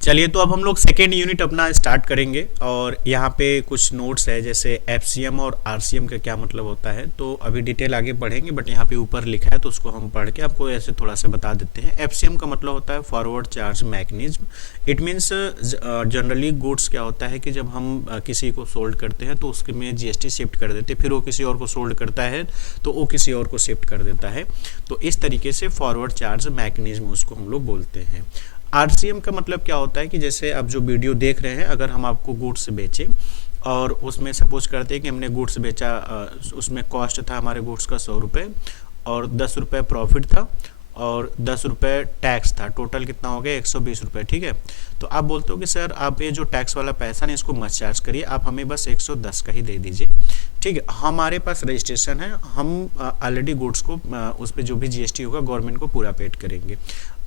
चलिए, तो अब हम लोग सेकेंड यूनिट अपना स्टार्ट करेंगे और यहाँ पे कुछ नोट्स है, जैसे एफसीएम और आरसीएम का क्या मतलब होता है। तो अभी डिटेल आगे पढ़ेंगे, बट यहाँ पे ऊपर लिखा है तो उसको हम पढ़ के आपको ऐसे थोड़ा सा बता देते हैं। एफसीएम का मतलब होता है forward charge mechanism. It means generally goods क्या होता है कि जब हम किसी को सोल्ड करते हैं तो उसके में जीएसटी शिफ्ट कर देते हैं, फिर वो किसी और को सोल्ड करता है तो वो किसी और को शिफ्ट कर देता है। तो इस तरीके से फॉरवर्ड चार्ज मैकेनिज्म उसको हम लोग बोलते हैं। आरसीएम का मतलब क्या होता है कि जैसे आप जो वीडियो देख रहे हैं, अगर हम आपको गुड्स बेचें और उसमें सपोज करते हैं कि हमने गुड्स बेचा, उसमें कॉस्ट था हमारे गुड्स का 100 रुपये और 10 रुपये प्रॉफिट था और 10 रुपये टैक्स था, टोटल कितना हो गया 120 रुपये। ठीक है, तो आप बोलते हो कि सर आप ये जो टैक्स वाला पैसा ना इसको मत चार्ज करिए, आप हमें बस 110 का ही दे दीजिए। ठीक है, हमारे पास रजिस्ट्रेशन है, हम ऑलरेडी गुड्स को उस पर जो भी जीएसटी होगा गवर्नमेंट को पूरा पेड करेंगे।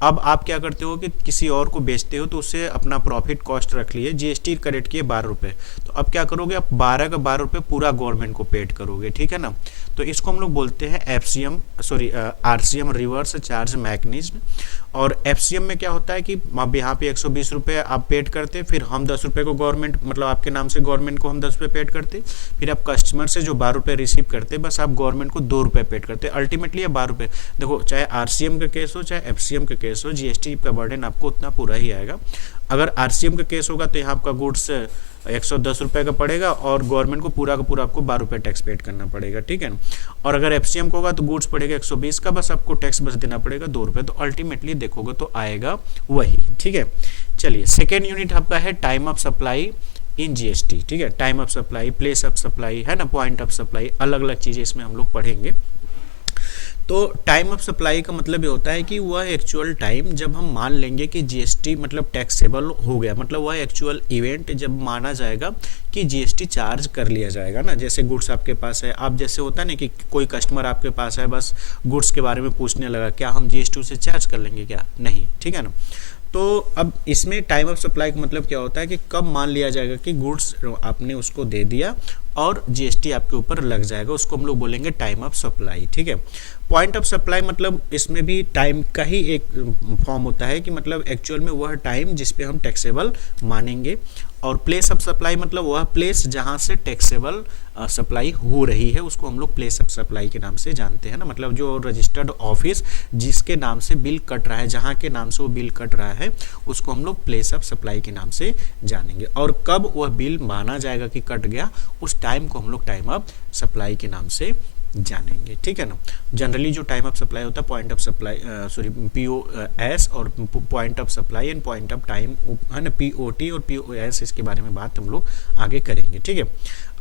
अब आप क्या करते हो कि किसी और को बेचते हो तो उससे अपना प्रॉफिट कॉस्ट रख लिए, जीएसटी करेक्ट किए 12 रुपये, तो अब क्या करोगे, आप 12 का 12 रुपये पूरा गवर्नमेंट को पेड करोगे। ठीक है ना, तो इसको हम लोग बोलते हैं FCM, sorry RCM, reverse charge mechanism. और एफसीएम में क्या होता है कि अब यहाँ पे 120 रुपये आप पेड करते, फिर हम 10 रुपये को गवर्नमेंट, मतलब आपके नाम से गवर्नमेंट को हम 10 रुपये पेड करते, फिर आप कस्टमर से जो 12 रुपये रिसीव करते, बस आप गवर्नमेंट को 2 रुपये पेड करते, अल्टीमेटली 12 रुपये। देखो, चाहे आरसीएम का केस हो चाहे एफसीएम का केस हो, जीएसटी का बर्डन आपको उतना पूरा ही आएगा। अगर आरसीएम का केस होगा तो यहाँ आपका गुड्स 110 रुपये का पड़ेगा और गवर्नमेंट को पूरा का पूरा आपको 12 रुपये टैक्स पेड करना पड़ेगा। ठीक है, और अगर एफसीएम का होगा तो गुड्स पड़ेगा 120 का, बस आपको टैक्स बस देना पड़ेगा 2 रुपये, तो अल्टीमेटली देखोगे तो आएगा वही। ठीक है, चलिए सेकेंड यूनिट आपका है time of supply in GST. ठीक है, time of supply, place of supply है ना, पॉइंट ऑफ सप्लाई, अलग अलग चीज़ें इसमें हम लोग पढ़ेंगे। तो टाइम ऑफ सप्लाई का मतलब ये होता है कि वह एक्चुअल टाइम जब हम मान लेंगे कि जीएसटी मतलब टैक्सेबल हो गया, मतलब वह एक्चुअल इवेंट जब माना जाएगा कि जीएसटी चार्ज कर लिया जाएगा ना। जैसे गुड्स आपके पास है, आप जैसे होता है ना कि कोई कस्टमर आपके पास है, बस गुड्स के बारे में पूछने लगा, क्या हम जीएसटी उसे चार्ज कर लेंगे क्या, नहीं। ठीक है ना, तो अब इसमें टाइम ऑफ सप्लाई का मतलब क्या होता है कि कब मान लिया जाएगा कि गुड्स आपने उसको दे दिया और जीएसटी आपके ऊपर लग जाएगा, उसको हम लोग बोलेंगे टाइम ऑफ सप्लाई। ठीक है, पॉइंट ऑफ सप्लाई मतलब इसमें भी टाइम का ही एक फॉर्म होता है कि मतलब एक्चुअल में वह टाइम जिस पे हम टैक्सेबल मानेंगे। और प्लेस ऑफ सप्लाई मतलब वह प्लेस जहाँ से टैक्सेबल सप्लाई हो रही है, उसको हम लोग प्लेस ऑफ सप्लाई के नाम से जानते हैं ना। मतलब जो रजिस्टर्ड ऑफिस जिसके नाम से बिल कट रहा है, जहाँ के नाम से वो बिल कट रहा है, उसको हम लोग प्लेस ऑफ सप्लाई के नाम से जानेंगे। और कब वह बिल माना जाएगा कि कट गया, उस टाइम को हम लोग टाइम ऑफ सप्लाई के नाम से जानेंगे। ठीक है ना, जनरली जो टाइम ऑफ सप्लाई होता है point of supply, sorry POS और point of supply and point of time है ना, पीओटी और पीओएस, इसके बारे में बात हम लोग आगे करेंगे। ठीक है,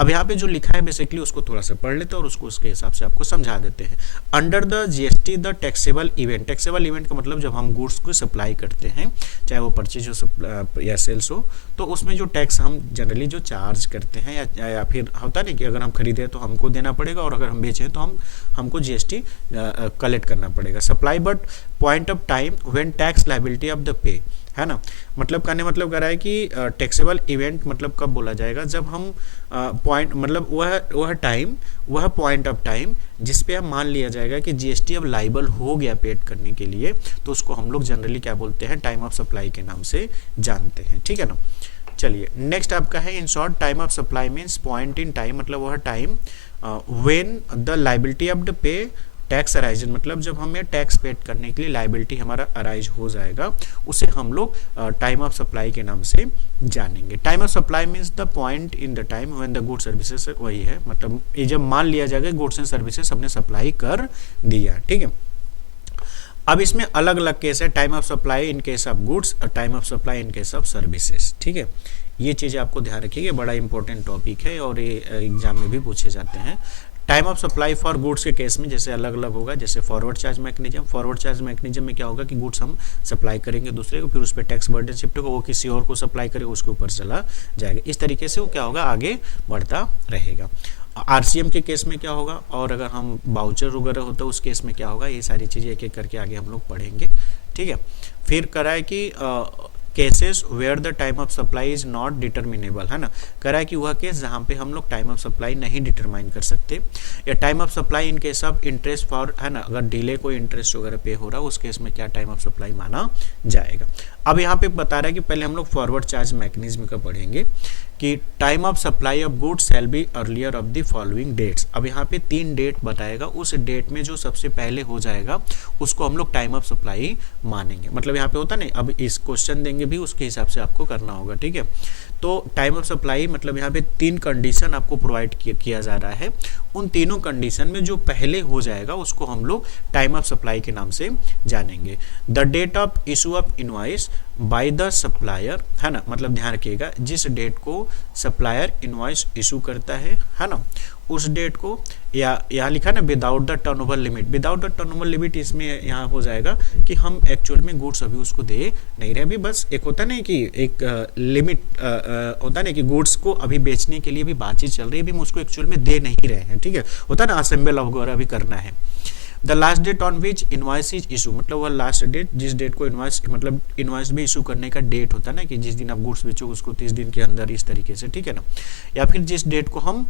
अब यहाँ पे जो लिखा है बेसिकली उसको थोड़ा सा पढ़ लेते हैं और उसको उसके हिसाब से आपको समझा देते हैं। Under the GST the taxable event, taxable event का मतलब जब हम गुड्स को सप्लाई करते हैं, चाहे वो परचेज हो या सेल्स हो, तो उसमें जो टैक्स हम जनरली जो चार्ज करते हैं या फिर होता है ना कि अगर हम खरीदे तो हमको देना पड़ेगा और अगर हम बेचें तो हमको जीएसटी कलेक्ट करना पड़ेगा। Supply but point of time when tax liability of the pay, है ना। मतलब कहने मतलब कह रहा है कि टैक्सेबल इवेंट मतलब कब बोला जाएगा, जब हम पॉइंट मतलब वह टाइम, वह पॉइंट ऑफ टाइम जिस पे हम मान लिया जाएगा कि जीएसटी अब लाइबल हो गया पेड करने के लिए, तो उसको हम लोग जनरली क्या बोलते हैं, टाइम ऑफ सप्लाई के नाम से जानते हैं। ठीक है ना, चलिए नेक्स्ट आपका है in short time of supply means point in time, मतलब वह time when the liability of the pay tax arise, मतलब जब हमें टैक्स पेड करने के लिए लायबिलिटी हमारा अराइज हो जाएगा, उसे हम लोग टाइम ऑफ सप्लाई के नाम से जानेंगे। Time of supply means the point in the time when the goods services, वही है, मतलब ये जब मान लिया जाएगा गुड्स एंड सर्विसेज हमने सप्लाई कर दिया। ठीक है, अब इसमें अलग अलग केस है, time of supply in case of goods और time of supply in case of services. ठीक है, ये चीज़ें आपको ध्यान रखिएगा, बड़ा इंपॉर्टेंट टॉपिक है और ये एग्जाम में भी पूछे जाते हैं। Time of supply for goods के केस में जैसे अलग अलग होगा, जैसे forward charge mechanism, forward charge mechanism में क्या होगा कि गुड्स हम सप्लाई करेंगे दूसरे को, फिर उस पर टैक्स बर्डन शिफ्ट होगा, वो किसी और को सप्लाई करेगा, उसके ऊपर चला जाएगा। इस तरीके से वो क्या होगा, आगे बढ़ता रहेगा। आरसीएम के केस में क्या होगा, और अगर हम बाउचर वगैरह होता है उस केस में क्या होगा, ये सारी चीज़ें एक एक करके आगे हम लोग पढ़ेंगे। ठीक है, फिर करा है कि cases where the time of supply is not determinable, है ना। कह रहा है कि वह केस जहाँ पे हम लोग टाइम ऑफ सप्लाई नहीं डिटरमाइन कर सकते, या time of supply in case of interest for, है ना, अगर डिले कोई इंटरेस्ट वगैरह पे हो रहा है उस केस में क्या टाइम ऑफ सप्लाई माना जाएगा। अब यहाँ पे बता रहा है कि पहले हम लोग फॉरवर्ड चार्ज मैकेनिज्म का पढ़ेंगे कि time of supply of goods shall be earlier of the following dates. अब यहाँ पे 3 डेट बताएगा, उस डेट में जो सबसे पहले हो जाएगा उसको हम लोग टाइम ऑफ सप्लाई मानेंगे। मतलब यहाँ पे होता नहीं, अब इस क्वेश्चन देंगे भी उसके हिसाब से आपको करना होगा, ठीक है। तो टाइम ऑफ सप्लाई मतलब यहाँ पे 3 कंडीशन आपको प्रोवाइड किया जा रहा है। उन तीनों कंडीशन में जो पहले हो जाएगा उसको हम लोग टाइम ऑफ सप्लाई के नाम से जानेंगे। The date of issue of invoice by the supplier, है ना, मतलब ध्यान रखिएगा जिस डेट को सप्लायर इनवॉइस इशू करता है ना, उस डेट को, या यहाँ लिखा ना without the turnover limit, without the turnover limit इसमें यहाँ हो जाएगा कि हम एक्चुअल में गुड्स अभी उसको दे नहीं रहे। अभी बस एक होता नहीं कि एक लिमिट होता नहीं कि गुड्स को अभी बेचने के लिए भी बातचीत चल रही है, अभी हम उसको एक्चुअल में दे नहीं रहे हैं, ठीक है। होता ना असेंबल वगैरह भी करना है। The last date on which invoice is issue, मतलब वह लास्ट डेट जिस डेट को इनवॉइस, मतलब इनवॉइस भी इशू करने का डेट होता है ना कि जिस दिन आप गुड्स बेचोगे उसको 30 दिन के अंदर, इस तरीके से, ठीक है ना। या फिर जिस डेट को हम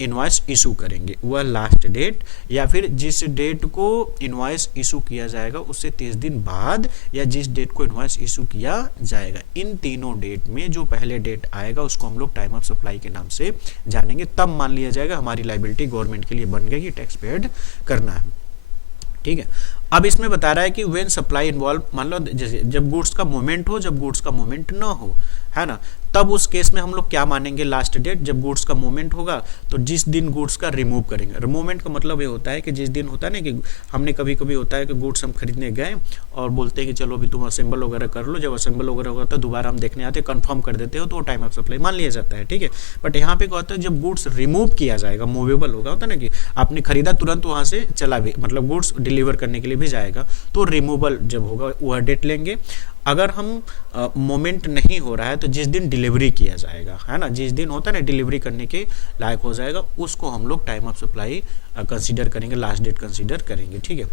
इनवॉइस इशू करेंगे वह लास्ट डेट, या फिर जिस डेट को इनवॉइस इशू किया जाएगा उससे 30 दिन बाद, या जिस डेट को इनवॉइस इशू किया जाएगा। इन तीनों डेट में जो पहले डेट आएगा उसको हम लोग टाइम ऑफ सप्लाई के नाम से जानेंगे। तब मान लिया जाएगा हमारी लायबिलिटी गवर्नमेंट के लिए बन गई कि टैक्स पेड करना है, ठीक है। अब इसमें बता रहा है कि व्हेन सप्लाई इन्वॉल्व, मान लो जैसे जब गुड्स का मूवमेंट हो, जब गुड्स का मूवमेंट ना हो, है ना, तब उस केस में हम लोग क्या मानेंगे लास्ट डेट। जब गुड्स का मूवमेंट होगा तो जिस दिन गुड्स का रिमूव करेंगे। रिमूवमेंट का मतलब ये होता है कि जिस दिन होता है ना कि हमने कभी कभी होता है कि गुड्स हम खरीदने गए और बोलते हैं कि चलो अभी तुम असेंबल वगैरह कर लो, जब असेंबल वगैरह होता है दोबारा हम देखने आते कंफर्म कर देते हो तो वो टाइम ऑफ सप्लाई मान लिया जाता है, ठीक है। बट यहाँ पे क्या होता है जब गुड्स रिमूव किया जाएगा, मूवेबल होगा, होता है ना कि आपने खरीदा तुरंत वहाँ से चला भी, मतलब गुड्स डिलीवर करने के लिए भी जाएगा, तो रिमूवल जब होगा वह डेट लेंगे। अगर हम मोमेंट नहीं हो रहा है तो जिस दिन डिलीवरी किया जाएगा, है ना, जिस दिन होता है ना डिलीवरी करने के लायक हो जाएगा उसको हम लोग टाइम ऑफ सप्लाई कंसीडर करेंगे, लास्ट डेट कंसीडर करेंगे, ठीक है।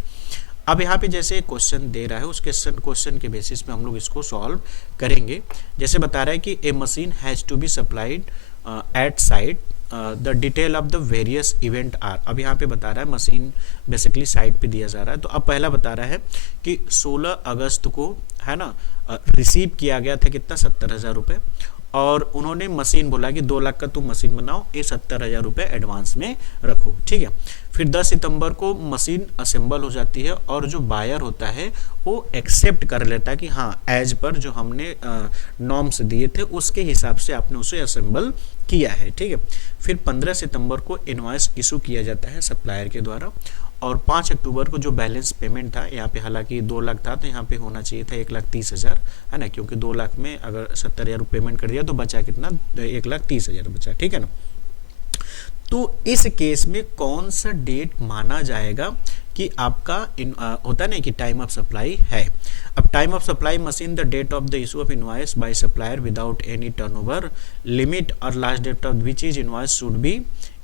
अब यहाँ पे जैसे क्वेश्चन दे रहा है उस क्वेश्चन के बेसिस पे हम लोग इसको सॉल्व करेंगे। जैसे बता रहा है कि a machine has to be supplied at site, the detail of the various event are. अब यहाँ पे बता रहा है मशीन बेसिकली साइट पे दिया जा रहा है। तो अब पहला बता रहा है कि 16 अगस्त को, है ना, रिसीव किया गया था कितना, 70,000 रुपये, और उन्होंने मशीन बोला कि 2 लाख का तुम मशीन बनाओ, ये 70,000 रुपये एडवांस में रखो, ठीक है। फिर 10 सितंबर को मशीन असेंबल हो जाती है और जो बायर होता है वो एक्सेप्ट कर लेता है कि हाँ एज पर जो हमने नॉर्म्स दिए थे उसके हिसाब से आपने उसे असेंबल किया है, ठीक है। फिर 15 सितंबर को इनवॉइस इशू किया जाता है सप्लायर के द्वारा, और 5 अक्टूबर को जो बैलेंस पेमेंट था, यहाँ पे हालांकि 2 लाख था तो यहाँ पे होना चाहिए था 1,30,000, है ना, क्योंकि 2 लाख में अगर 70,000 पेमेंट कर दिया तो बचा कितना, 1,30,000 बचा, ठीक है ना। तो इस केस में कौन सा डेट माना जाएगा कि आपका होता है ना कि टाइम ऑफ सप्लाई है। अब time of supply machine the date of the issue of invoice by supplier without any turnover limit और last date of which is invoice should be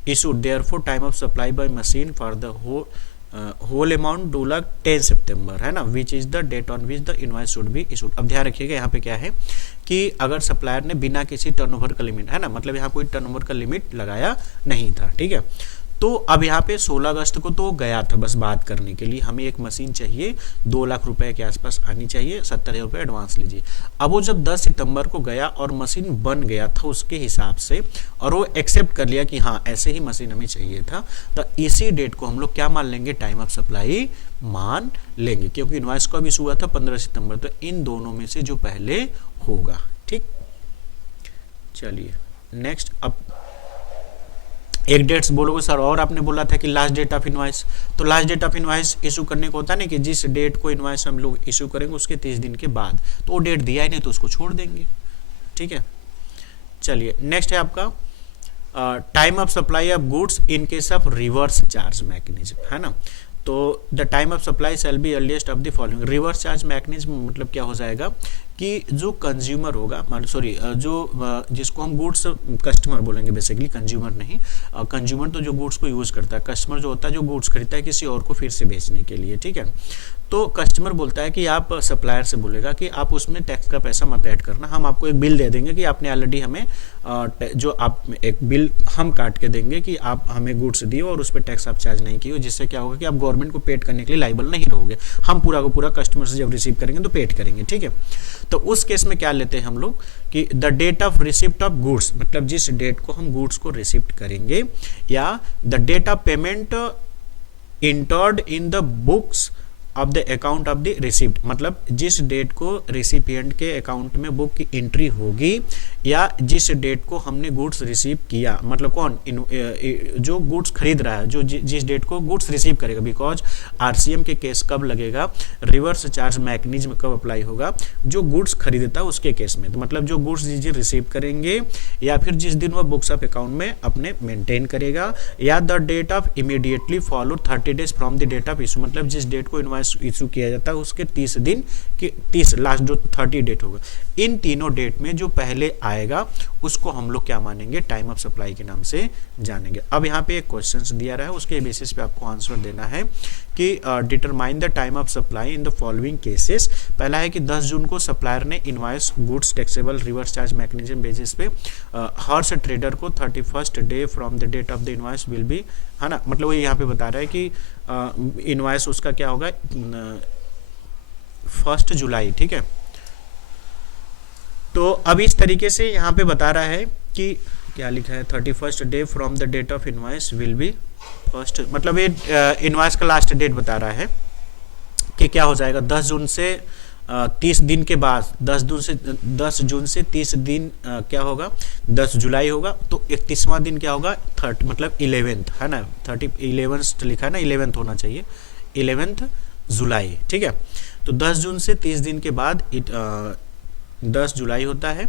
issued, therefore time of supply by machine for the whole amount 2,10 सितंबर, है ना, which is the date on which the invoice should be issued। अब ध्यान रखिएगा यहाँ पे क्या है कि अगर सप्लायर ने बिना किसी टर्नओवर का लिमिट, है ना, मतलब यहाँ कोई टर्नओवर का लिमिट लगाया नहीं था, ठीक है। तो अब यहाँ पे 16 अगस्त को तो गया था बस बात करने के लिए, हमें एक मशीन चाहिए 2 लाख रुपए के आसपास आनी चाहिए, 70,000 रुपये एडवांस लीजिए। अब वो जब 10 सितंबर को गया और मशीन बन गया था उसके हिसाब से, और वो एक्सेप्ट कर लिया कि हाँ ऐसे ही मशीन हमें चाहिए था, तो इसी डेट को हम लोग क्या मान लेंगे, टाइम ऑफ सप्लाई मान लेंगे, क्योंकि इनवॉइस का भी इशू हुआ था 15 सितंबर, तो इन दोनों में से जो पहले होगा, ठीक। चलिए नेक्स्ट, अब एक डेट्स बोलोगे सर और आपने बोला था कि लास्ट डेट ऑफ इनवॉइस, तो last date of invoice issue करने को होता है ना कि जिस डेट को इनवॉइस हम लोग इशू करेंगे उसके 30 दिन के बाद, तो वो डेट दिया ही नहीं तो उसको छोड़ देंगे, ठीक है। चलिए नेक्स्ट है आपका time of supply of goods in case of reverse charge mechanism, है ना। तो the time of supply shall be earliest of the following. Reverse charge mechanism मतलब क्या हो जाएगा कि जो कंज्यूमर होगा, जो जिसको हम गुड्स कस्टमर बोलेंगे, बेसिकली कंज्यूमर नहीं, कंज्यूमर तो जो गुड्स को यूज़ करता है, कस्टमर जो होता है जो गुड्स खरीदता है किसी और को फिर से बेचने के लिए, ठीक है। तो कस्टमर बोलता है कि आप सप्लायर से बोलेगा कि आप उसमें टैक्स का पैसा मत ऐड करना, हम आपको एक बिल दे देंगे कि आपने ऑलरेडी हमें जो आप एक बिल हम काट के देंगे कि आप हमें गुड्स दिए और उस पर टैक्स आप चार्ज नहीं किए, जिससे क्या होगा कि आप गवर्नमेंट को पेड करने के लिए लाइबल नहीं रहोगे, हम पूरा का पूरा कस्टमर से जब रिसीव करेंगे तो पेड करेंगे, ठीक है। तो उस केस में क्या लेते हैं हम लोग कि the date of receipt of goods, मतलब जिस डेट को हम गुड्स को रिसिप्ट करेंगे, या the date of payment entered in the books of the account of the receipt, मतलब जिस डेट को रिसिपिएंट के अकाउंट में बुक की एंट्री होगी, या जिस डेट को हमने गुड्स रिसीव किया, मतलब कौन जो गुड्स खरीद रहा है, जो जिस डेट को गुड्स रिसीव करेगा, बिकॉज आरसीएम के केस कब लगेगा, रिवर्स चार्ज मैकेनिज्म कब अप्लाई होगा, जो गुड्स खरीदता है उसके केस में। तो मतलब जो गुड्स जिस रिसीव करेंगे, या फिर जिस दिन वह बुक्स ऑफ अकाउंट में अपने मेंटेन करेगा, या the date of immediately follow 30 days from the date of issue, मतलब जिस डेट को इनवॉइस इशू किया जाता है उसके 30 दिन के 30 लास्ट जो 30 डेट होगा, इन तीनों डेट में जो पहले आएगा उसको हम लोग क्या मानेंगे, टाइम ऑफ सप्लाई के नाम से जानेंगे। अब यहाँ पे एक क्वेश्चन दिया रहा है, उसके बेसिस पे आपको आंसर देना है कि determine the time of supply in the following cases. पहला है कि 10 जून को सप्लायर ने invoice goods taxable reverse charge mechanism basis पे हर्ष ट्रेडर को 31st day from the date of the invoice will be, है ना, मतलब वो यहाँ पे बता रहा है कि इनवॉइस उसका क्या होगा 1 जुलाई, ठीक है। तो अब इस तरीके से यहाँ पे बता रहा है कि क्या लिखा है, 31st day from the date of invoice will be first, मतलब ये इनवॉइस का लास्ट डेट बता रहा है कि क्या हो जाएगा 10 जून से 30 दिन के बाद, 10 जून से 30 दिन क्या होगा, 10 जुलाई होगा, तो 31वां दिन क्या होगा, मतलब 11th, है ना, 11th लिखा है ना, 11th होना चाहिए, 11th जुलाई, ठीक है। तो 10 जून से 30 दिन के बाद 10 जुलाई होता है,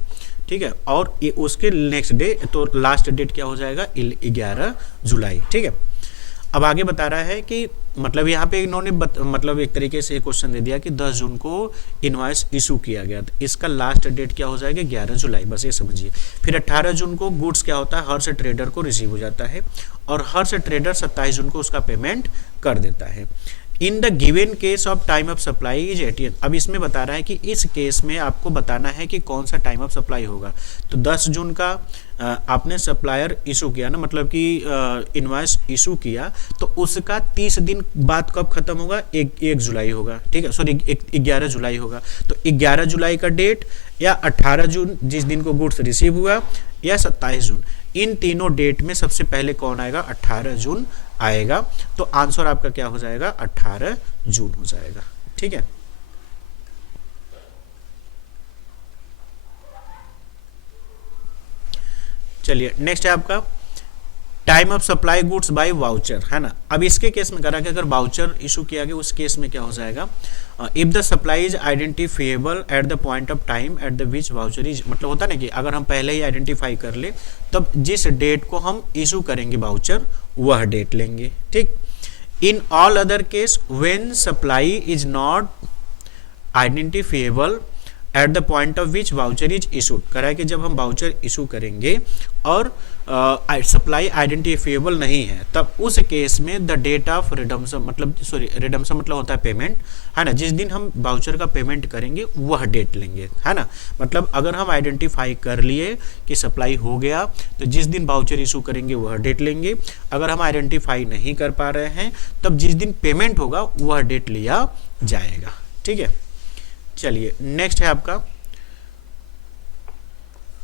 ठीक है, और ये उसके नेक्स्ट डे तो लास्ट डेट क्या हो जाएगा 11 जुलाई, ठीक है। अब आगे बता रहा है कि मतलब यहाँ पे इन्होंने मतलब एक तरीके से क्वेश्चन दे दिया कि 10 जून को इनवॉइस इशू किया गया, तो इसका लास्ट डेट क्या हो जाएगा 11 जुलाई, बस ये समझिए। फिर 18 जून को गुड्स क्या होता है, हर्ष ट्रेडर को रिसीव हो जाता है, और हर्ष ट्रेडर 27 जून को उसका पेमेंट कर देता है। In the given case of time of supply is 80। अब इसमें बता रहा है कि इस केस में आपको बताना है कि कौन सा टाइम ऑफ सप्लाई होगा। तो 10 जून का आपने सप्लायर इशू किया ना, मतलब कि इनवॉइस इशू किया, तो उसका 30 दिन बाद कब खत्म होगा, 1 जुलाई होगा, ठीक है, सॉरी 11 जुलाई होगा। तो 11 जुलाई का डेट, या 18 जून जिस दिन को गुड्स रिसीव हुआ, या 27 जून, इन तीनों डेट में सबसे पहले कौन आएगा, 18 जून आएगा। तो आंसर आपका क्या हो जाएगा, 18 जून हो जाएगा, ठीक है। चलिए नेक्स्ट है आपका time of supply goods by voucher, है ना। अब इसके केस में करा कि अगर वाउचर इशू किया गया उस केस में क्या हो जाएगा, if the supply is identifiable at the point of time at the which voucher is, मतलब होता ना कि अगर हम पहले ही आइडेंटिफाई कर ले तब जिस डेट को हम इशू करेंगे वाउचर वह डेट लेंगे, ठीक। In all other case when supply is not identifiable at the point of which voucher is issued, करा है कि जब हम वाउचर इशू करेंगे और सप्लाई आइडेंटिफिएबल नहीं है, तब उस केस में द डेट ऑफ रिडम्पशन, मतलब सॉरी रिडम्पशन मतलब होता है पेमेंट, है ना, जिस दिन हम वाउचर का पेमेंट करेंगे वह डेट लेंगे, है ना। मतलब अगर हम आइडेंटिफाई कर लिए कि सप्लाई हो गया तो जिस दिन वाउचर इशू करेंगे वह डेट लेंगे। अगर हम आइडेंटिफाई नहीं कर पा रहे हैं तब जिस दिन पेमेंट होगा वह डेट लिया जाएगा, ठीक है। चलिए नेक्स्ट है आपका,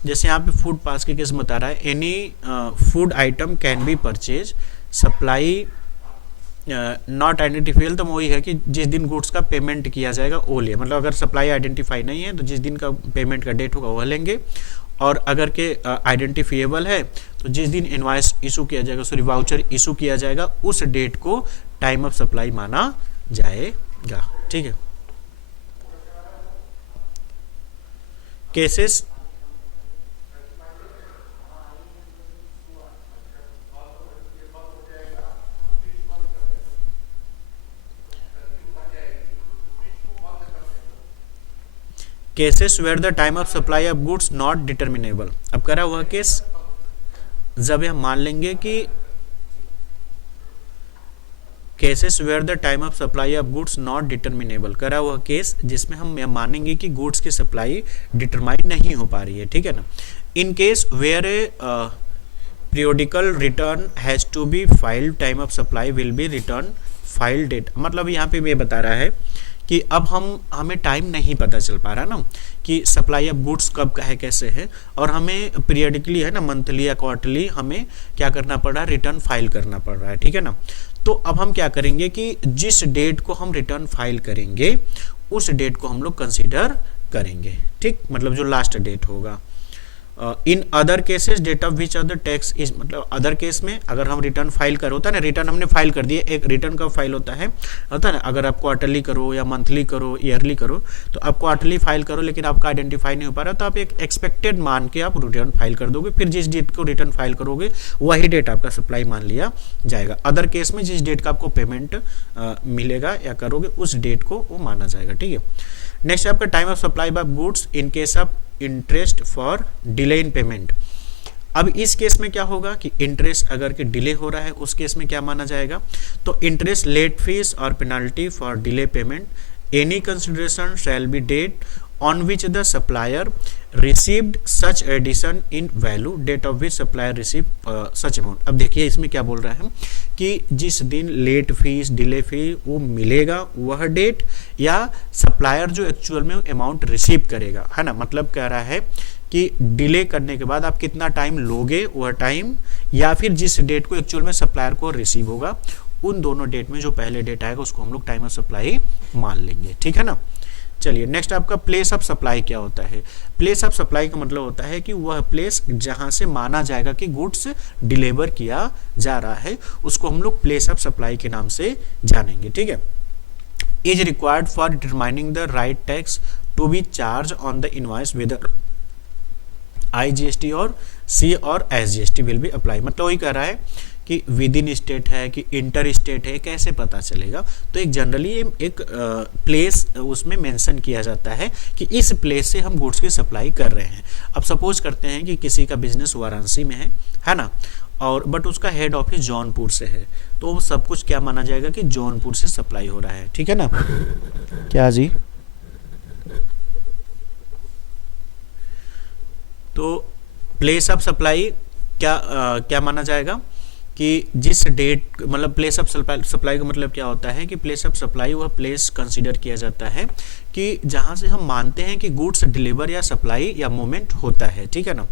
जैसे यहाँ पे फूड पास के केस में बता रहा है, any food item can be purchase supply not identifiable, तो वही है कि जिस दिन गुड्स का पेमेंट किया जाएगा वो लिए, मतलब अगर सप्लाई आइडेंटिफाई नहीं है तो जिस दिन का पेमेंट का डेट होगा वह लेंगे, और अगर के आइडेंटिफिएबल है तो जिस दिन इनवॉइस इशू किया जाएगा, सॉरी वाउचर इशू किया जाएगा उस डेट को टाइम ऑफ सप्लाई माना जाएगा, ठीक है। Cases cases where the time of supply of goods not determinable. अब करा हुआ केस जब हम मान लेंगे कि cases where the time of supply of goods not determinable, करा हुआ केस जिसमें हम मानेंगे कि गुड्स की सप्लाई डिटरमाइन नहीं हो पा रही है, ठीक है ना। In case where a periodical return has to be filed, time of supply will be return file date, मतलब यहाँ पे ये बता रहा है कि अब हमें टाइम नहीं पता चल पा रहा ना कि सप्लाई ऑफ गुड्स कब का है कैसे है, और हमें पीरियडिकली है ना मंथली या क्वार्टरली हमें क्या करना पड़ रहा है, रिटर्न फाइल करना पड़ रहा है, ठीक है ना। तो अब हम क्या करेंगे कि जिस डेट को हम रिटर्न फाइल करेंगे उस डेट को हम लोग कंसीडर करेंगे, ठीक, मतलब जो लास्ट डेट होगा। In other cases date of which other tax is, मतलब अदर केस में अगर हम रिटर्न फाइल कर, होता है ना रिटर्न हमने फाइल कर दिया, एक रिटर्न का फाइल होता है ना, अगर आप क्वार्टरली करो या मंथली करो ईयरली करो, तो आप क्वार्टरली फाइल करो लेकिन आपका आइडेंटिफाई नहीं हो पा रहा, तो आप एक एक्सपेक्टेड मान के आप रिटर्न फाइल कर दोगे, फिर जिस डेट को रिटर्न फाइल करोगे वही डेट आपका सप्लाई मान लिया जाएगा। अदर केस में जिस डेट का आपको पेमेंट मिलेगा या करोगे उस डेट को वो माना जाएगा, ठीक है। नेक्स्ट आपका time of supply of goods in case of interest for delay in payment. अब इस केस में क्या होगा कि इंटरेस्ट अगर के डिले हो रहा है उस केस में क्या माना जाएगा, तो इंटरेस्ट, लेट फीस और penalty for delay payment any consideration shall be date on which the supplier received such addition in value, date of which supplier received such amount। अब देखिए इसमें क्या बोल रहा है कि जिस दिन लेट फीस डिले फी वो मिलेगा वह डेट, या सप्लायर जो एक्चुअल में अमाउंट रिसीव करेगा, है ना, मतलब कह रहा है कि डिले करने के बाद आप कितना टाइम लोगे वह टाइम, या फिर जिस डेट को एक्चुअल में सप्लायर को रिसीव होगा, उन दोनों डेट में जो पहले डेट आएगा उसको हम लोग टाइम ऑफ सप्लाई मान लेंगे, ठीक है ना। चलिए नेक्स्ट आपका प्लेस ऑफ सप्लाई क्या होता है। प्लेस ऑफ सप्लाई का मतलब होता है कि वह प्लेस जहां से माना जाएगा कि गुड्स डिलीवर किया जा रहा है उसको हम लोग प्लेस ऑफ सप्लाई के नाम से जानेंगे, ठीक है। Is required for determining the right tax to be charge on the invoice whether IGST और C और SGST विल बी अप्लाई। मतलब वही कह रहा है कि विद इन स्टेट है कि इंटर स्टेट है, कैसे पता चलेगा, तो एक जनरली एक प्लेस उसमें मेंशन किया जाता है कि इस प्लेस से हम गुड्स की सप्लाई कर रहे हैं। अब सपोज करते हैं कि किसी का बिजनेस वाराणसी में है ना, और बट उसका हेड ऑफिस जौनपुर से है, तो सब कुछ क्या माना जाएगा कि जौनपुर से सप्लाई हो रहा है, ठीक है ना। क्या जी, तो प्लेस ऑफ सप्लाई क्या माना जाएगा कि जिस डेट, मतलब प्लेस ऑफ सप्लाई का मतलब क्या होता है कि प्लेस ऑफ सप्लाई वह प्लेस कंसीडर किया जाता है कि जहां से हम मानते हैं कि गुड्स डिलीवर या सप्लाई या मूवमेंट होता है, ठीक है ना।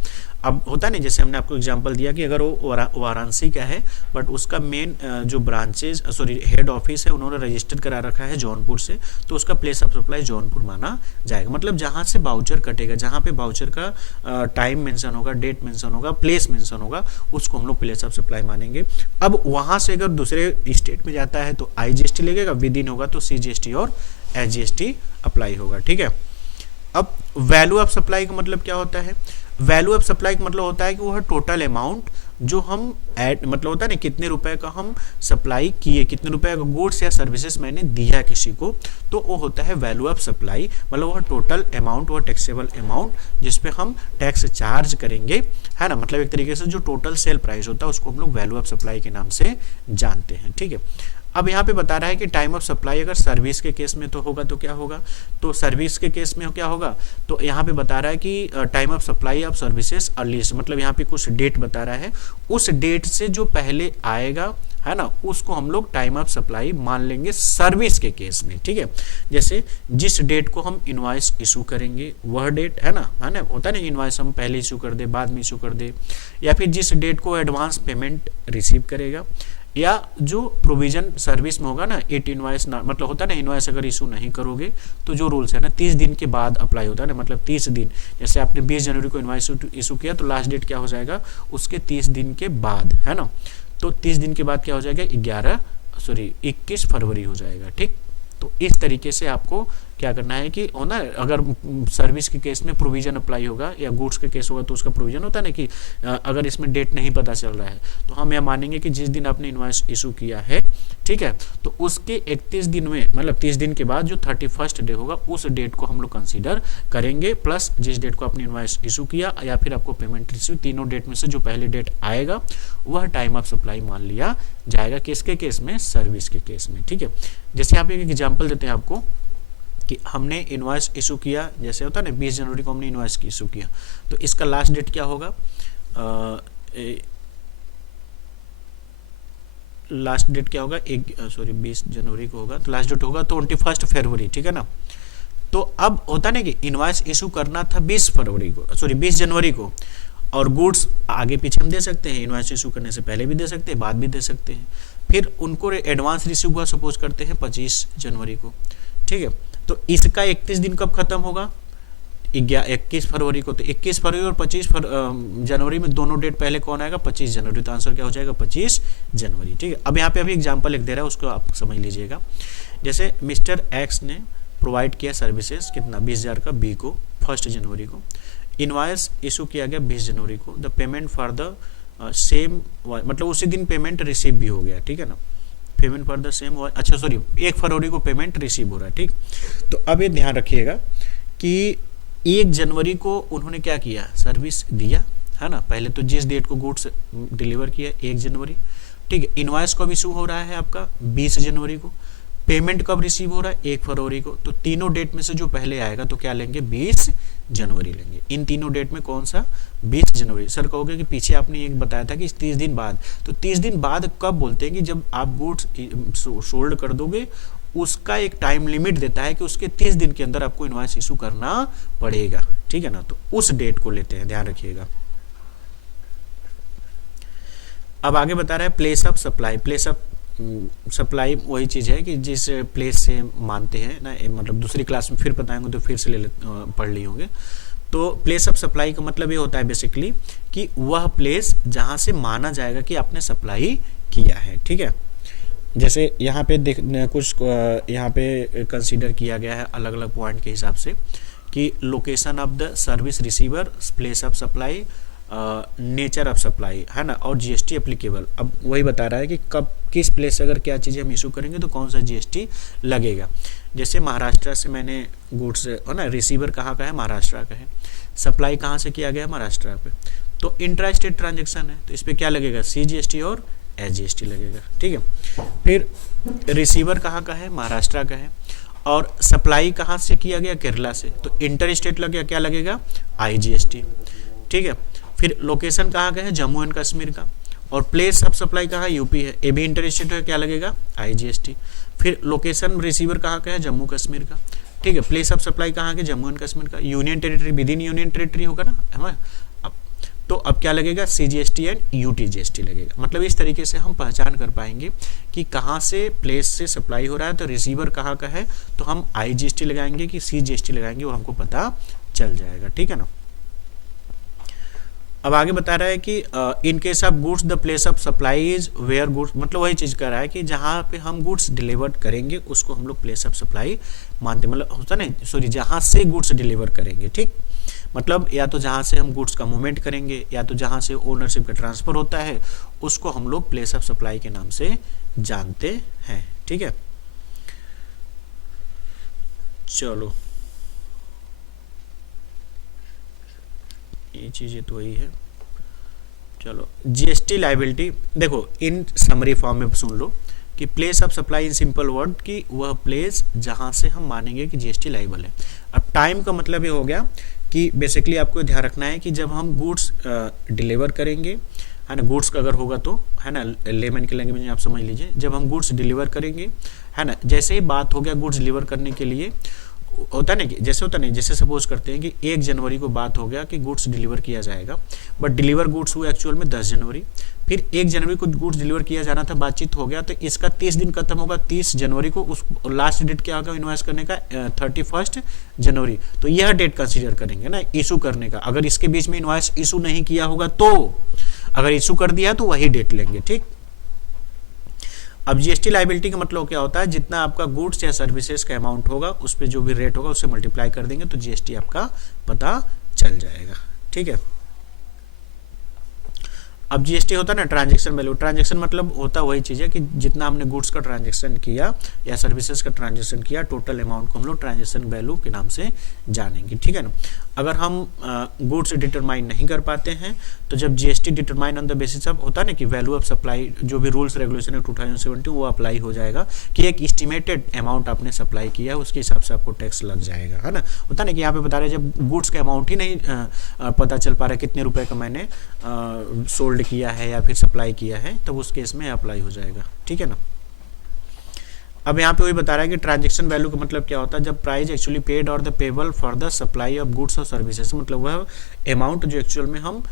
अब होता नहीं, जैसे हमने आपको एग्जांपल दिया कि अगर वो वाराणसी का है बट उसका मेन जो ब्रांचेज हेड ऑफिस है उन्होंने रजिस्टर करा रखा है जौनपुर से, तो उसका प्लेस ऑफ सप्लाई जौनपुर माना जाएगा। मतलब जहां से बाउचर कटेगा, जहां पे बाउचर का टाइम मेंशन होगा, डेट मेंशन होगा, प्लेस मेंशन होगा, उसको हम लोग प्लेस ऑफ सप्लाई मानेंगे। अब वहां से अगर दूसरे स्टेट में जाता है तो IGST लगेगा, विद इन होगा तो CGST और SGST अप्लाई होगा, ठीक है। अब वैल्यू ऑफ सप्लाई का मतलब क्या होता है। वैल्यू ऑफ सप्लाई का मतलब होता है कि वह टोटल अमाउंट जो हम मतलब होता है ना कितने रुपए का हम सप्लाई किए, कितने रुपए का गुड्स या सर्विसेज मैंने दिया किसी को, तो वो होता है वैल्यू ऑफ सप्लाई। मतलब वह टोटल अमाउंट, वह टैक्सेबल अमाउंट जिस पे हम टैक्स चार्ज करेंगे, है ना, मतलब एक तरीके से जो टोटल सेल प्राइस होता है उसको हम लोग वैल्यू ऑफ सप्लाई के नाम से जानते हैं, ठीक है। अब यहाँ पे बता रहा है कि टाइम ऑफ सप्लाई अगर सर्विस के केस में तो होगा तो क्या होगा, तो सर्विस के केस में क्या होगा, तो यहाँ पे बता रहा है कि time of supply of services earliest, मतलब यहाँ पे कुछ डेट बता रहा है, उस डेट से जो पहले आएगा, है ना, उसको हम लोग टाइम ऑफ सप्लाई मान लेंगे सर्विस के केस में, ठीक है। जैसे जिस डेट को हम इनवॉइस इशू करेंगे वह डेट, है ना, होता है ना, इनवॉइस हम पहले इशू कर दे बाद में इशू कर दे, या फिर जिस डेट को एडवांस पेमेंट रिसीव करेगा, या जो प्रोविजन सर्विस में होगा ना, इट इनवॉइस मतलब होता है ना, इनवॉइस अगर इशू नहीं करोगे तो जो रूल्स है ना 30 दिन के बाद अप्लाई होता है ना, मतलब 30 दिन, जैसे आपने 20 जनवरी को इनवॉइस इशू किया तो लास्ट डेट क्या हो जाएगा उसके 30 दिन के बाद, है ना, तो 30 दिन के बाद क्या हो जाएगा 21 फरवरी हो जाएगा, ठीक। तो इस तरीके से आपको क्या करना है कि ना, अगर सर्विस के केस में प्रोविजन अप्लाई होगा या गुड्स के केस होगा तो उसका प्रोविजन होता है ना कि अगर इसमें डेट नहीं पता चल रहा है तो हम यह मानेंगे कि जिस दिन आपने इनवॉइस इशू किया है, ठीक है, तो उसके 31 दिन में, मतलब 30 दिन के बाद जो 31st डे होगा उस डेट को हम लोग कंसीडर करेंगे, प्लस जिस डेट को आपने इनवॉइस इशू किया या फिर आपको पेमेंट रिसीव, तीनों डेट में से जो पहले डेट आएगा वह टाइम ऑफ सप्लाई मान लिया जाएगा। किसके केस में, सर्विस के केस में, ठीक है। जैसे आप एक एग्जाम्पल देते हैं आपको कि हमने इनवॉइस इशू किया, जैसे होता है ना 20 जनवरी को हमने इनवॉइस इशू किया, तो इसका लास्ट डेट क्या होगा, लास्ट डेट क्या होगा, 20 जनवरी को होगा, तो लास्ट डेट होगा 21 फरवरी, ठीक है ना। तो अब होता ना कि इनवॉइस इशू करना था 20 जनवरी को, और गुड्स आगे पीछे हम दे सकते हैं, इनवॉइस इशू करने से पहले भी दे सकते हैं, बाद भी दे सकते हैं। फिर उनको एडवांस रिसीव हुआ सपोज करते हैं 25 जनवरी को, ठीक है। तो इसका 31 दिन कब खत्म होगा, 21 फरवरी को। तो 21 फरवरी और 25 जनवरी में दोनों डेट पहले कौन आएगा, 25 जनवरी। तो आंसर क्या हो जाएगा, 25 जनवरी, ठीक है। अब यहाँ पे अभी एग्जाम्पल लिख दे रहा है, उसको आप समझ लीजिएगा। जैसे मिस्टर एक्स ने प्रोवाइड किया सर्विसेज कितना, 20,000 का बी को 1 जनवरी को। इनवॉइस इशू किया गया 20 जनवरी को। The payment for the same, मतलब उसी दिन पेमेंट रिसीव भी हो गया, ठीक है ना। पेमेंट फॉर द सेम, अच्छा सॉरी 1 फरवरी को पेमेंट रिसीव हो रहा है, ठीक। तो अब ये ध्यान रखिएगा कि 1 जनवरी को उन्होंने क्या किया, सर्विस दिया, है ना। पहले तो जिस डेट को गुड्स डिलीवर किया 1 जनवरी, ठीक है। इनवॉइस कब इशू हो रहा है आपका, 20 जनवरी को। पेमेंट कब रिसीव हो रहा है, 1 फरवरी को। तो तीनों डेट में से जो पहले आएगा तो क्या लेंगे, 20 जनवरी लेंगे। इन तीनों डेट में कौन सा, 20 जनवरी। सर कहोगे कि पीछे आपने एक बताया था कि 30 दिन बाद, तो 30 दिन बाद कब बोलते हैं कि जब आप गुड्स सोल्ड कर दोगे, उसका एक टाइम लिमिट देता है कि उसके 30 दिन के अंदर आपको इनवॉइस इशू करना पड़ेगा, ठीक है ना। तो उस डेट को लेते हैं, ध्यान रखिएगा। अब आगे बता रहा है place of supply. Place of supply वही चीज़ है कि जिस प्लेस से मानते हैं ना, मतलब दूसरी क्लास में फिर बताएंगे तो फिर से पढ़ लिए होंगे। तो प्लेस ऑफ सप्लाई का मतलब ये होता है बेसिकली कि वह प्लेस जहाँ से माना जाएगा कि आपने सप्लाई किया है, ठीक है। जैसे यहाँ पे कुछ यहाँ पे कंसीडर किया गया है अलग अलग पॉइंट के हिसाब से कि location of the service receiver, place of supply, nature of supply, है ना, और जीएसटी एप्लीकेबल। अब वही बता रहा है कि कब किस प्लेस से अगर क्या चीज़ें हम इशू करेंगे तो कौन सा जीएसटी लगेगा। जैसे महाराष्ट्र से मैंने गुड्स, है ना, रिसीवर कहाँ का है, महाराष्ट्र का है। सप्लाई कहाँ से किया गया, महाराष्ट्र पे। तो इंट्रा स्टेट ट्रांजेक्शन है, तो इस पर क्या लगेगा, CGST और SGST लगेगा, ठीक है। फिर रिसीवर कहाँ का है, महाराष्ट्र का है, और सप्लाई कहाँ से किया गया, केरला से, तो इंटर स्टेट लग गया, क्या लगेगा, IGST, ठीक है। फिर लोकेशन कहाँ का है, जम्मू एंड कश्मीर का, और प्लेस ऑफ सप्लाई कहाँ, यूपी है, ये भी इंटर स्टेट है, क्या लगेगा, IGST। फिर लोकेशन रिसीवर कहाँ का है, जम्मू कश्मीर का, ठीक है। प्लेस ऑफ सप्लाई कहाँ के, जम्मू एंड कश्मीर का। Union territory, with in union territory होगा ना, है ना। तो अब क्या लगेगा, CGST एंड UTGST लगेगा। मतलब इस तरीके से हम पहचान कर पाएंगे कि कहाँ से प्लेस से सप्लाई हो रहा है, तो रिसीवर कहाँ का है तो हम IGST लगाएंगे कि CGST लगाएंगे, वो हमको पता चल जाएगा, ठीक है ना। अब आगे बता रहा है कि in case of goods the place of supply is where goods, मतलब वही चीज़ कर रहा है कि जहाँ पे हम गुड्स डिलीवर करेंगे उसको हम लोग प्लेस ऑफ सप्लाई मानते, मतलब होता नहीं, सॉरी, जहाँ से गुड्स डिलीवर करेंगे, ठीक। मतलब या तो जहाँ से हम गुड्स का मूवमेंट करेंगे या तो जहाँ से ओनरशिप का ट्रांसफर होता है उसको हम लोग प्लेस ऑफ सप्लाई के नाम से जानते हैं, ठीक है। चलो ये चीज़ें तो वही है। चलो GST लाइबिलिटी, देखो इन समरी फॉर्म में सुन लो कि place of supply in simple word कि वह प्लेस जहाँ से हम मानेंगे कि GST लाइबल है। अब टाइम का मतलब ये हो गया कि बेसिकली आपको ध्यान रखना है कि जब हम गुड्स डिलीवर करेंगे, है ना, गुड्स का अगर होगा तो, है ना, लेमन के लैंग्वेज में आप समझ लीजिए, जब हम गुड्स डिलीवर करेंगे, है ना, जैसे ही बात हो गया गुड्स डिलीवर करने के लिए, होता नहीं, जैसे होता नहीं, जैसे सपोज करते हैं कि 1 जनवरी को बात हो गया कि गुड्स डिलीवर किया जाएगा, बट डिलीवर गुड्स हुआ एक्चुअल में 10 जनवरी। फिर 1 जनवरी को गुड्स डिलीवर किया जाना था, बातचीत हो गया, तो इसका 30 दिन खत्म होगा 30 जनवरी को। उस लास्ट डेट क्या होगा इन्वॉइस करने का, 31 जनवरी। तो यह डेट कंसीडर करेंगे ना इशू करने का। अगर इसके बीच में इन्वॉइस इशू नहीं किया होगा तो, अगर इशू कर दिया तो वही डेट लेंगे, ठीक। अब GST लाइबिलिटी का मतलब क्या होता है, जितना आपका गुड्स या सर्विसेज का अमाउंट होगा उस पर जो भी रेट होगा उससे मल्टीप्लाई कर देंगे तो GST आपका पता चल जाएगा, ठीक है। अब GST होता है ना ट्रांजैक्शन वैल्यू। ट्रांजैक्शन मतलब होता वही चीज़ है कि जितना हमने गुड्स का ट्रांजैक्शन किया या सर्विसेज का ट्रांजैक्शन किया, टोटल अमाउंट को हम लोग ट्रांजैक्शन वैल्यू के नाम से जानेंगे, ठीक है ना। अगर हम गुड्स डिटरमाइन नहीं कर पाते हैं तो जब GST determine on the basis of होता है ना कि वैल्यू ऑफ सप्लाई, जो भी रूल्स रेगुलेशन है 2017 वो अप्लाई हो जाएगा कि एक एस्टिमेटेड अमाउंट आपने सप्लाई किया है उसके हिसाब से आपको टैक्स लग जाएगा, है ना। होता ना कि यहाँ पे बता रहे जब गुड्स का अमाउंट ही नहीं पता चल पा रहा है कितने रुपए का मैंने सोल्ड होल्ड किया है या फिर सप्लाई किया है, तब उस केस में अप्लाई हो जाएगा, ठीक है ना। अब यहाँ पे वही बता रहा है कि ट्रांजेक्शन वैल्यू का मतलब क्या होता है, जब प्राइस एक्चुअली पेड और the payable for the supply of goods और सर्विसेज, मतलब वह अमाउंट जो एक्चुअल में हम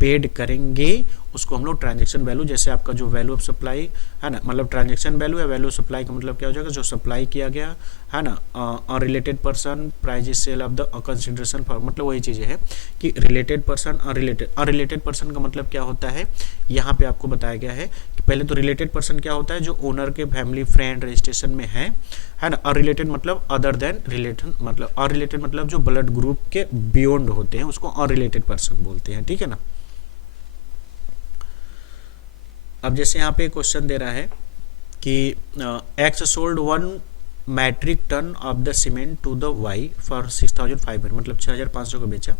पेड करेंगे उसको हम लोग ट्रांजेक्शन वैल्यू, जैसे आपका जो वैल्यू ऑफ सप्लाई है ना, मतलब ट्रांजेक्शन वैल्यू या वैल्यू ऑफ सप्लाई का मतलब क्या हो जाएगा, जो सप्लाई किया गया है ना, unrelated person price is sale of the consideration for, मतलब वही चीज़ें है कि रिलेटेड पर्सन अनरिलेटेड पर्सन का मतलब क्या होता है, यहाँ पे आपको बताया गया है कि पहले तो रिलेटेड पर्सन क्या होता है, जो ओनर के फैमिली फ्रेंड रजिस्ट्रेशन में है ना। अनरिलेटेड मतलब अदर देन रिलेटेड, मतलब अनरिलेटेड मतलब जो ब्लड ग्रुप के बियॉन्ड होते हैं उसको अनरिलेटेड पर्सन बोलते हैं, ठीक है ना। अब जैसे यहाँ पे क्वेश्चन दे रहा है कि X sold 1 metric ton of the cement to the Y for 6,500, मतलब 6,500 का बेचा।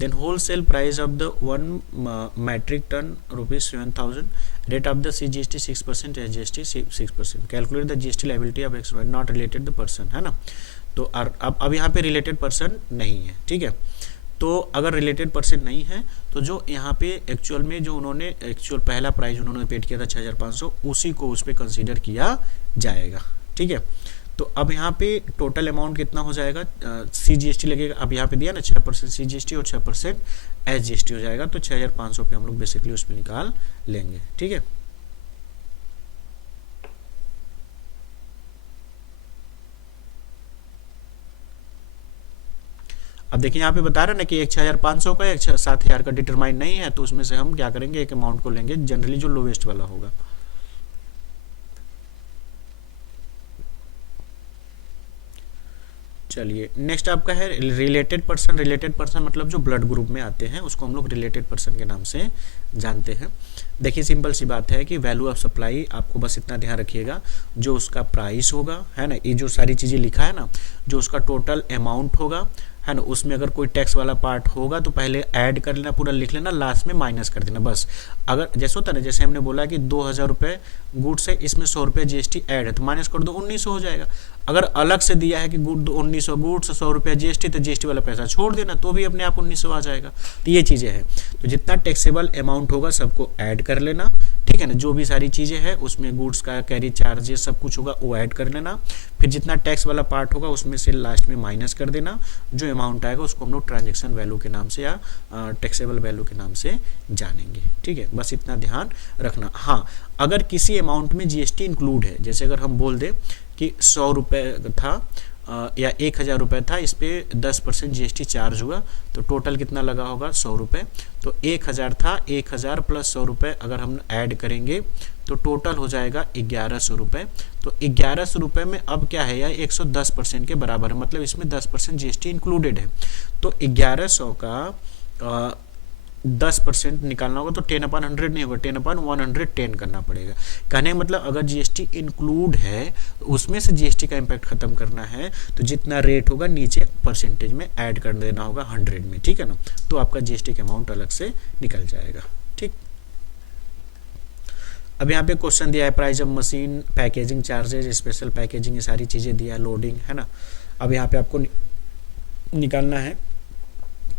Then wholesale price of the 1 metric ton ₹7,000, rate of the CGST 6%, SGST 6%, calculate the GST liability of X not related the person, है ना। तो अब यहाँ पे related person नहीं है, ठीक है। तो अगर रिलेटेड पर्सन नहीं है तो जो यहाँ पे एक्चुअल में जो उन्होंने एक्चुअल पहला प्राइस उन्होंने पेड किया था 6,500, उसी को उस पर कंसीडर किया जाएगा, ठीक है। तो अब यहाँ पे टोटल अमाउंट कितना हो जाएगा, CGST लगेगा, अब यहाँ पे दिया ना 6% CGST और 6% SGST हो जाएगा, तो 6,500 पे हम लोग बेसिकली उसमें निकाल लेंगे, ठीक है। अब देखिए यहाँ पे बता रहा है ना कि एक 6,500 का, एक 7,000 का डिटरमाइन नहीं है, तो उसमें से हम क्या करेंगे, एक अमाउंट को लेंगे जनरली जो लोवेस्ट वाला होगा। चलिए नेक्स्ट आपका है रिलेटेड पर्सन। रिलेटेड पर्सन मतलब जो ब्लड ग्रुप में आते हैं उसको हम लोग रिलेटेड पर्सन के नाम से जानते हैं। देखिए सिंपल सी बात है कि वैल्यू ऑफ सप्लाई आपको बस इतना ध्यान रखिएगा, जो उसका प्राइस होगा, है ना, ये जो सारी चीज़ें लिखा है ना, जो उसका टोटल अमाउंट होगा, है ना, उसमें अगर कोई टैक्स वाला पार्ट होगा तो पहले ऐड कर लेना, पूरा लिख लेना, लास्ट में माइनस कर देना बस। अगर जैसे होता है ना, जैसे हमने बोला कि 2,000 रुपये गुड्स है, इसमें 100 रुपये GST ऐड है, तो माइनस कर दो 1,900 हो जाएगा। अगर अलग से दिया है कि 1,900 गुड्स 100 रुपये GST, तो GST वाला पैसा छोड़ देना, तो भी अपने आप 1,900 आ जाएगा। तो ये चीज़ें हैं, तो जितना टैक्सेबल अमाउंट होगा सबको ऐड कर लेना, ठीक है ना। जो भी सारी चीज़ें हैं उसमें गुड्स का कैरी चार्जेस सब कुछ होगा वो ऐड कर लेना, फिर जितना टैक्स वाला पार्ट होगा उसमें से लास्ट में माइनस कर देना, जो अमाउंट आएगा उसको हम लोग ट्रांजेक्शन वैल्यू के नाम से या टैक्सेबल वैल्यू के नाम से जानेंगे, ठीक है। बस इतना ध्यान रखना। हाँ, अगर किसी अमाउंट में GST इंक्लूड है, जैसे अगर हम बोल दें कि 100 रुपये था या 1,000 रुपये था, इस पर 10% GST चार्ज हुआ, तो टोटल कितना लगा होगा 100 रुपये। तो 1,000 था, 1,000 प्लस 100 रुपये अगर हम ऐड करेंगे तो टोटल हो जाएगा 1,100 रुपये। तो 1,100 रुपये में अब क्या है यार, 110% के बराबर है, मतलब इसमें 10% GST इंक्लूडेड है। तो 1,100 का 10% निकालना होगा, तो 10/100 नहीं होगा, 10/110 करना पड़ेगा। कहने का मतलब अगर GST इंक्लूड है तो उसमें से GST का इम्पैक्ट खत्म करना है, तो जितना रेट होगा नीचे परसेंटेज में ऐड कर देना होगा 100 में, ठीक है ना। तो आपका GST का अमाउंट अलग से निकल जाएगा, ठीक। अब यहाँ पे क्वेश्चन दिया है price of machine, packaging charges, special packaging, ये सारी चीज़ें दिया है, लोडिंग, है ना। अब यहाँ पे आपको निकालना है,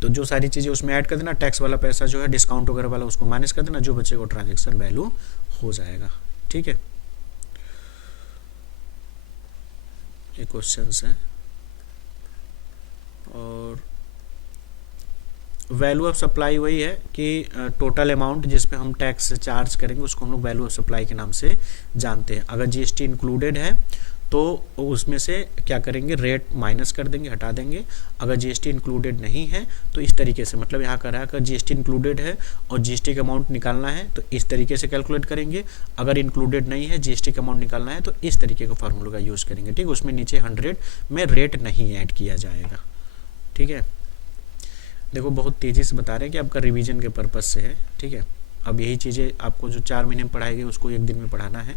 तो जो सारी चीज़ें उसमें ऐड कर देना, टैक्स वाला पैसा जो है डिस्काउंट वगैरह वाला उसको माइनस कर देना, जो बच्चे को ट्रांजेक्शन वैल्यू हो जाएगा, ठीक है। ये क्वेश्चंस हैं। और वैल्यू ऑफ सप्लाई वही है कि टोटल अमाउंट जिस पे हम टैक्स चार्ज करेंगे उसको हम लोग वैल्यू ऑफ सप्लाई के नाम से जानते हैं। अगर GST इंक्लूडेड है तो उसमें से क्या करेंगे, रेट माइनस कर देंगे, हटा देंगे। अगर GST इंक्लूडेड नहीं है तो इस तरीके से, मतलब यहाँ कर रहा है अगर GST इंक्लूडेड है और GST का अमाउंट निकालना है तो इस तरीके से कैलकुलेट करेंगे। अगर इंक्लूडेड नहीं है, GST का अमाउंट निकालना है तो इस तरीके का फार्मूला का यूज़ करेंगे, ठीक। उसमें नीचे 100 में रेट नहीं ऐड किया जाएगा, ठीक है। देखो बहुत तेज़ी से बता रहे हैं कि आपका रिवीजन के पर्पज़ से है, ठीक है। अब यही चीज़ें आपको जो 4 महीने में पढ़ाई गई उसको 1 दिन में पढ़ाना है।